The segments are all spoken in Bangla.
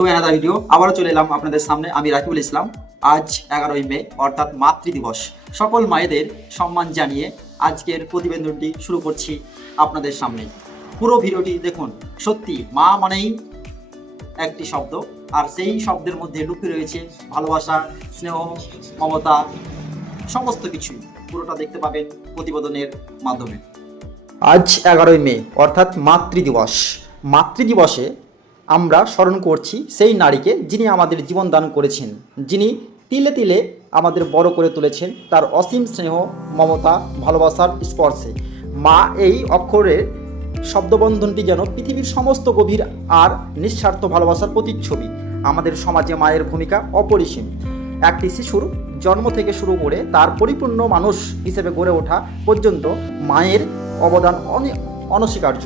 ভিডিও আবারও চলে এলাম আপনাদের সামনে। আমি রাকিবুল ইসলাম। আজ 11ই মে অর্থাৎ মাতৃদিবস। সকল মায়েদের সম্মান জানিয়ে আজকের প্রতিবেদনটি শুরু করছি আপনাদের সামনে। পুরো ভিডিওটি দেখুন। সত্যি মা মানেই একটি শব্দ, আর সেই শব্দের মধ্যে লুকিয়ে রয়েছে ভালোবাসা, স্নেহ, মমতা, সমস্ত কিছুই। পুরোটা দেখতে পাবেন প্রতিবেদনের মাধ্যমে। আজ 11ই মে অর্থাৎ মাতৃদিবস। মাতৃদিবসে আমরা স্মরণ করছি সেই নারীকে যিনি আমাদের জীবন দান করেছেন, যিনি তিলে তিলে আমাদের বড় করে তুলেছেন তার অসীম স্নেহ, মমতা, ভালোবাসার স্পর্শে। মা এই অক্ষরের শব্দবন্ধনটি যেন পৃথিবীর সমস্ত গভীর আর নিঃস্বার্থ ভালোবাসার প্রতিচ্ছবি। আমাদের সমাজে মায়ের ভূমিকা অপরিসীম। একটি শিশুর জন্ম থেকে শুরু করে তার পরিপূর্ণ মানুষ হিসেবে গড়ে ওঠা পর্যন্ত মায়ের অবদান অনস্বীকার্য।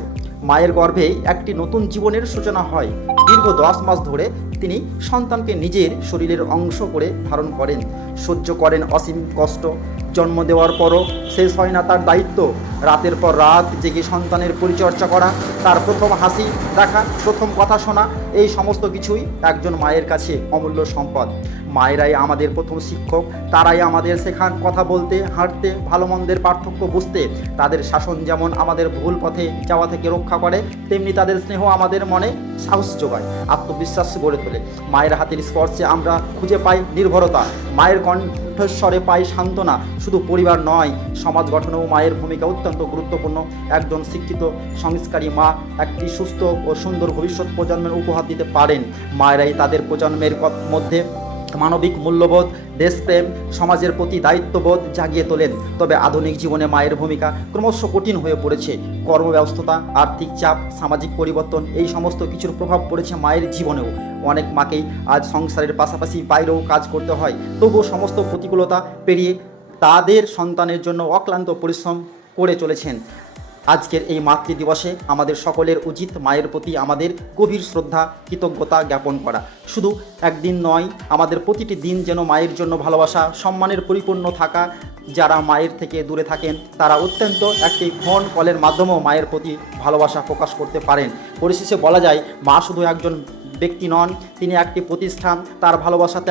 মায়ের গর্ভেই একটি নতুন জীবনের সূচনা হয়। দীর্ঘ 10 মাস ধরে তিনি সন্তানকে নিজের শরীরের অংশ করে ধারণ করেন, সহ্য করেন অসীম কষ্ট। জন্ম দেওয়ার পরও শেষ হয় না তার দায়িত্ব। রাতের পর রাত জেগে সন্তানের পরিচর্যা করা, তার প্রথম হাসি দেখা, প্রথম কথা শোনা, এই সমস্ত কিছুই একজন মায়ের কাছে অমূল্য সম্পদ। মায়েরাই আমাদের প্রথম শিক্ষক। তারাই আমাদের শেখান কথা বলতে, হাঁটতে, ভালো মন্দের পার্থক্য বুঝতে। তাদের শাসন যেমন আমাদের ভুল পথে যাওয়া থেকে রক্ষা করে, তেমনি তাদের স্নেহ আমাদের মনে সাহস যোগায়, আত্মবিশ্বাস গড়ে তোলে। মায়ের হাতের স্পর্শে আমরা খুঁজে পাই নির্ভরতা, মায়ের কণ্ঠস্বরে পাই সান্ত্বনা। শুধু পরিবার নয়, সমাজ গঠনেও মায়ের ভূমিকা অত্যন্ত গুরুত্বপূর্ণ। একজন শিক্ষিত সংস্কারী মা একটি সুস্থ ও সুন্দর ভবিষ্যৎ প্রজন্মের উপহার দিতে পারেন। মায়েরাই তাদের প্রজন্মের মধ্যে মানবিক মূল্যবোধ, দেশপ্রেম, সমাজের প্রতি দায়িত্ববোধ জাগিয়ে তোলেন। তবে আধুনিক জীবনে মায়ের ভূমিকা ক্রমশ কঠিন হয়ে পড়েছে। কর্মব্যস্ততা, আর্থিক চাপ, সামাজিক পরিবর্তন, এই সমস্ত কিছুর প্রভাব পড়েছে মায়ের জীবনেও। অনেক মাকেই আজ সংসারের পাশাপাশি বাইরেও কাজ করতে হয়। তবুও সমস্ত প্রতিকূলতা পেরিয়ে তাদের সন্তানের জন্য অক্লান্ত পরিশ্রম করে চলেছেন। আজকের এই মাতৃদিবসে আমাদের সকলের উচিত মায়ের প্রতি আমাদের গভীর শ্রদ্ধা, কৃতজ্ঞতা জ্ঞাপন করা। শুধু একদিন নয়, আমাদের প্রতিটি দিন যেন মায়ের জন্য ভালোবাসা, সম্মানের পরিপূর্ণ থাকা। যারা মায়ের থেকে দূরে থাকেন তারা অত্যন্ত একটি ফোন কলের মাধ্যমেও মায়ের প্রতি ভালোবাসা প্রকাশ করতে পারেন। পরিশেষে বলা যায়, মা শুধু একজন ব্যক্তি নন, তিনি একটি প্রতিষ্ঠান। তার ভালোবাসাতে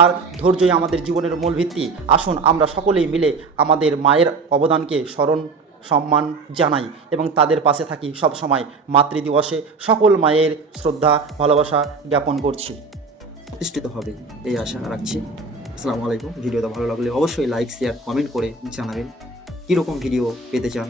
আর ধৈর্যই আমাদের জীবনের মূল ভিত্তি। আসুন আমরা সকলেই মিলে আমাদের মায়ের অবদানকে সম্মান জানাই এবং তাদের পাশে থাকি সব সময়। মাতৃদিবসে সকল মায়ের শ্রদ্ধা, ভালোবাসা জ্ঞাপন করছি। প্রতিষ্ঠিত হবে এই আশা রাখছি। আসসালামু আলাইকুম। ভিডিওটা ভালো লাগলে অবশ্যই লাইক, শেয়ার, কমেন্ট করে জানাবেন কীরকম ভিডিও পেতে চান।